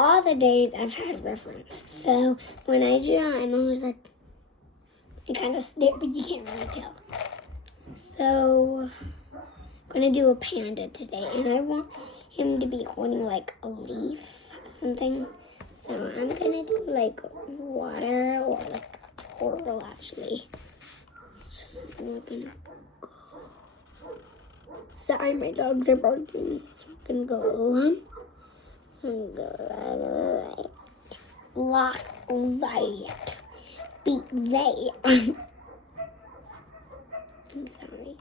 all the days I've had reference. So when I draw, I'm always like, you kind of snip, but you can't really tell. So I'm gonna do a panda today, and I want him to be holding like a leaf or something. So I'm gonna do like water or like coral actually. So we're gonna go. Sorry, my dogs are barking. So we're gonna go along and go right, right, beat they. I'm sorry.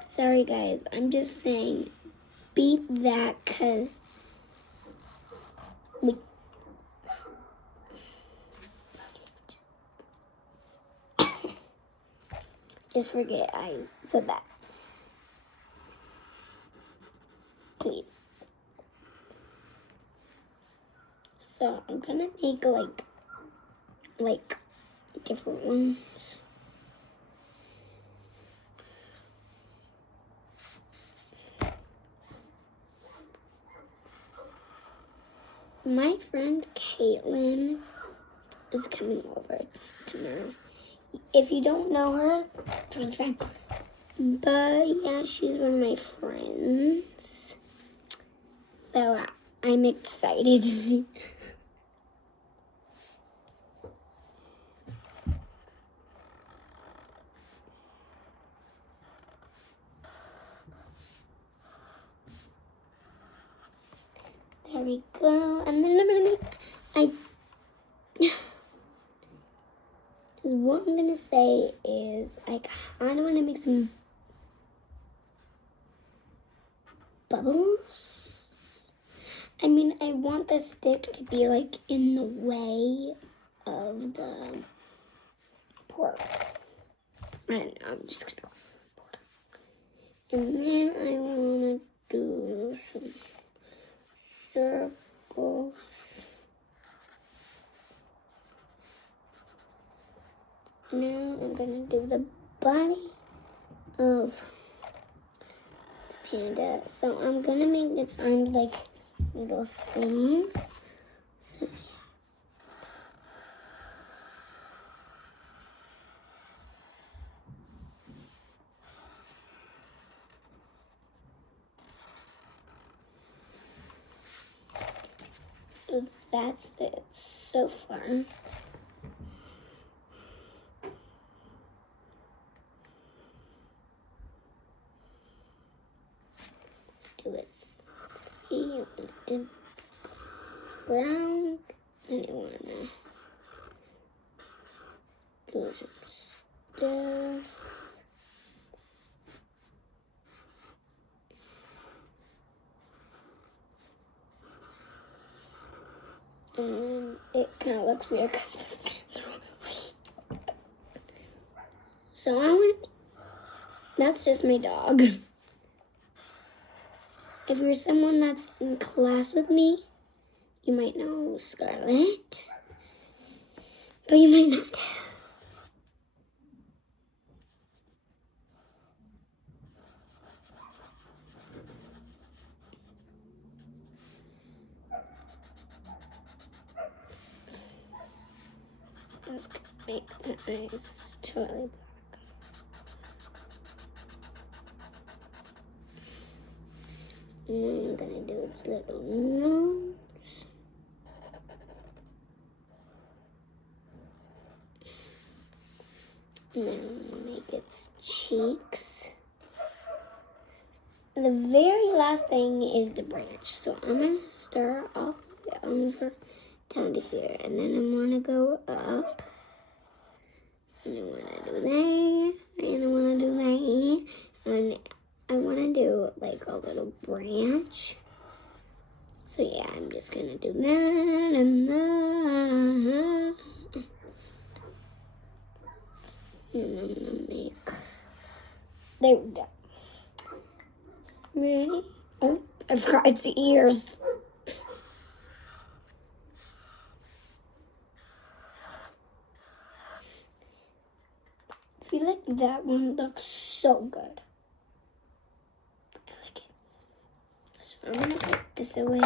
Sorry, guys. I'm just saying, beat that, cause we. Just forget I said that. Please. So I'm gonna make like different ones. My friend Caitlin is coming over tomorrow. If you don't know her, totally fine. But yeah, she's one of my friends. So I'm excited to see. There we go. And then I'm gonna make what I'm gonna say is I kinda wanna make some bubbles. I mean, I want the stick to be like in the way of the portal. I don't know, I'm just gonna go portal. And then I wanna do some circles. Now I'm gonna do the body of the panda. So I'm gonna make its arms like little things. So that's it so far. Do it. I did brown, and I wanna do some stuff. And then it kind of looks weird because just so I want. That's just my dog. If you're someone that's in class with me, you might know Scarlett, but you might not. Let's make the eyes totally black. And then I'm gonna do its little nose. And then I'm gonna make its cheeks. The very last thing is the branch. So I'm gonna start all the way over down to here. And then I'm gonna go up. And I wanna do there. And I wanna do there. And I want to do like a little branch. So yeah, I'm just going to do that and that. And I'm going to make, there we go. Ready? Oh, I forgot its ears. I feel like that one looks so good. I like it. So I'm gonna put this away.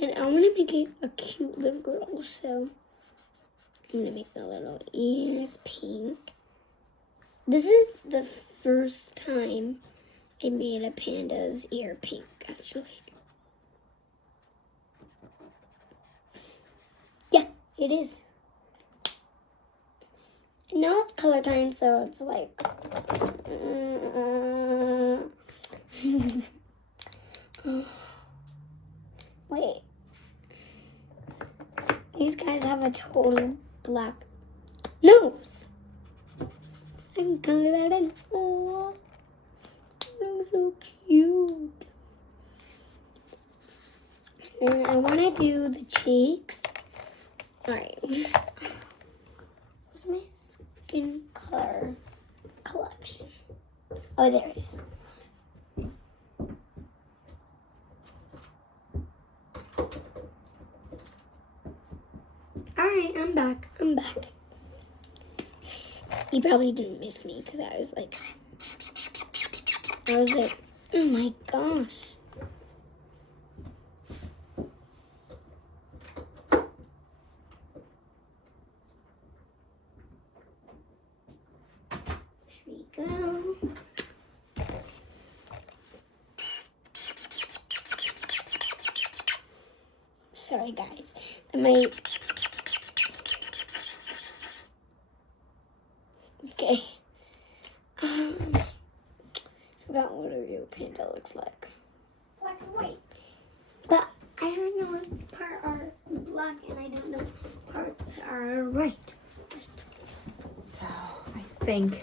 And I want to make it a cute little girl. So I'm gonna make the little ears pink. This is the first time I made a panda's ear pink, actually. Yeah, it is. Now it's color time, so it's like... Wait. These guys have a total black nose. I can color that in. Oh, they're so cute. And I want to do the cheeks. Alright. Where's my skin color collection? Oh, there it is. Alright, I'm back. You probably didn't miss me because I was like, oh my gosh. There we go. Sorry guys. Okay. Forgot what a real panda looks like. Black and white. But I don't know what parts are black and I don't know what parts are white. So I think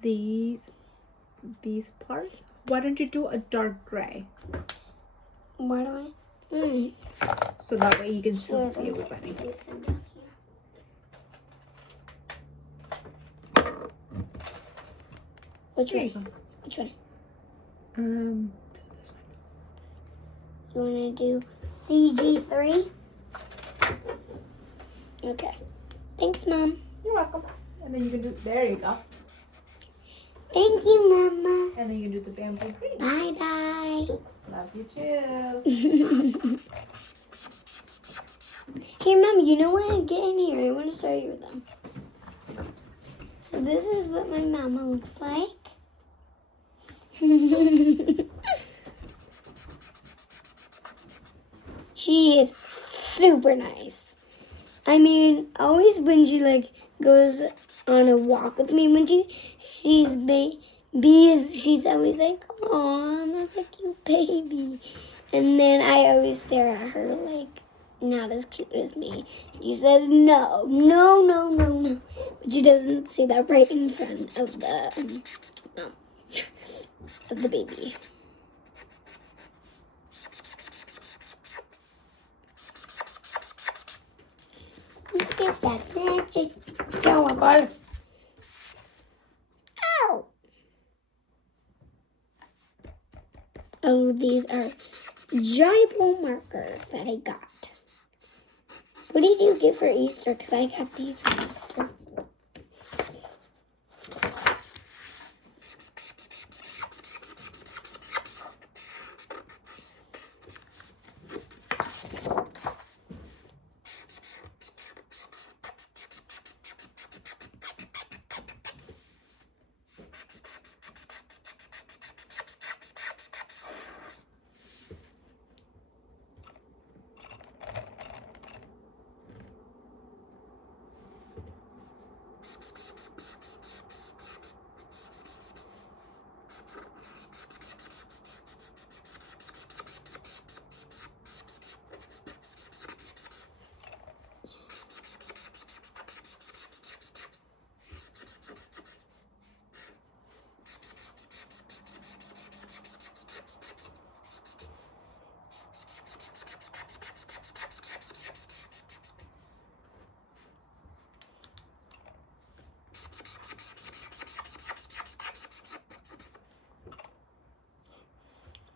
these parts. Why don't you do a dark gray? Why do I? So that way you can still see everybody. Which There one? you go. Which one? So this one. You want to do CG3? Okay. Thanks, Mom. You're welcome. And then you can do. There you go. Thank you, Mama. And then you can do the bamboo green. Bye-bye. Love you too. Hey, Mom, you know what? Get in here. I want to show you them. So this is what my mama looks like. She is super nice. I mean, always when she goes on a walk with me, when she's bees, she's always like, "Aw, that's a cute baby." And then I always stare at her like, not as cute as me. She says, no. But she doesn't see that right in front of the baby. Get that magic adorable. Ow! Oh, these are Joyful markers that I got. What did you get for Easter? Because I got these for Easter.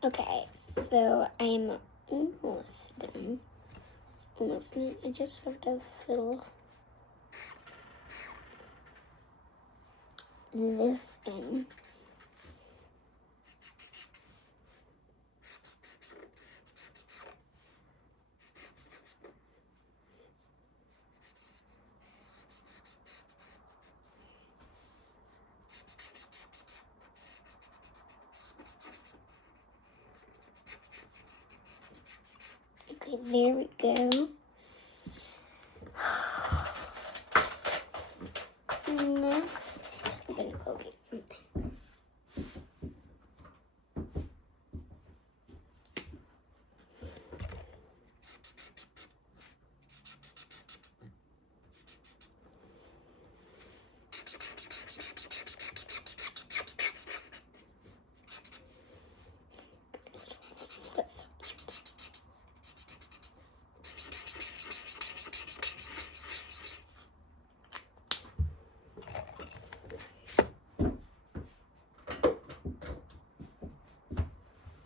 Okay, so I'm almost done. Almost done. I just have to fill this in. Okay, there we go. Next, I'm gonna go get something. That's so cute.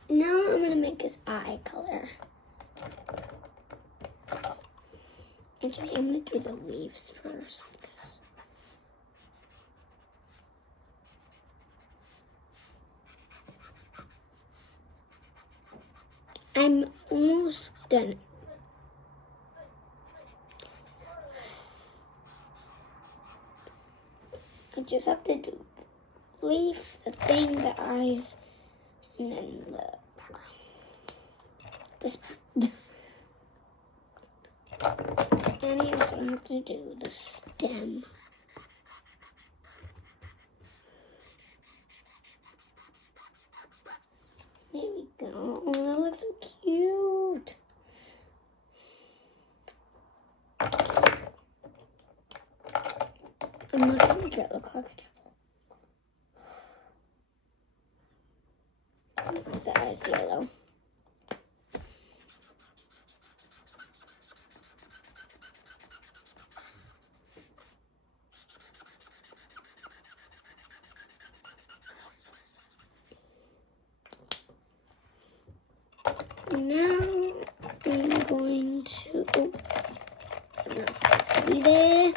Now I'm gonna make his eye color. Actually, I'm gonna do the leaves first of this. I'm almost done. I just have to do leaves, the thing, the eyes, and then the background. This part. And I also have to do the stem. There we go. Oh, that looks so cute. I'm not gonna make it look like a devil. Make the eyes yellow. Now I'm going to, it's not supposed to be there.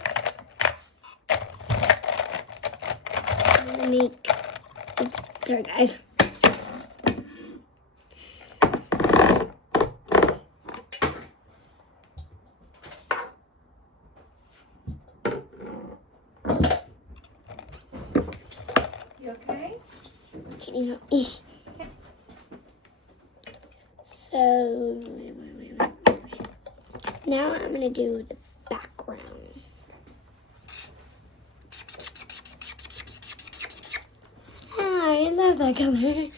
I'm gonna make, sorry guys. You okay? Kidding me. So now I'm gonna do the background. I love that color.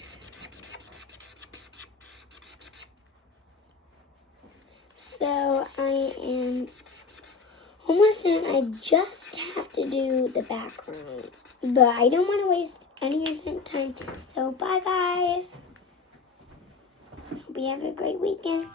So I am almost done. I just have to do the background, but I don't want to waste any of your time. So bye guys. Hope you have a great weekend.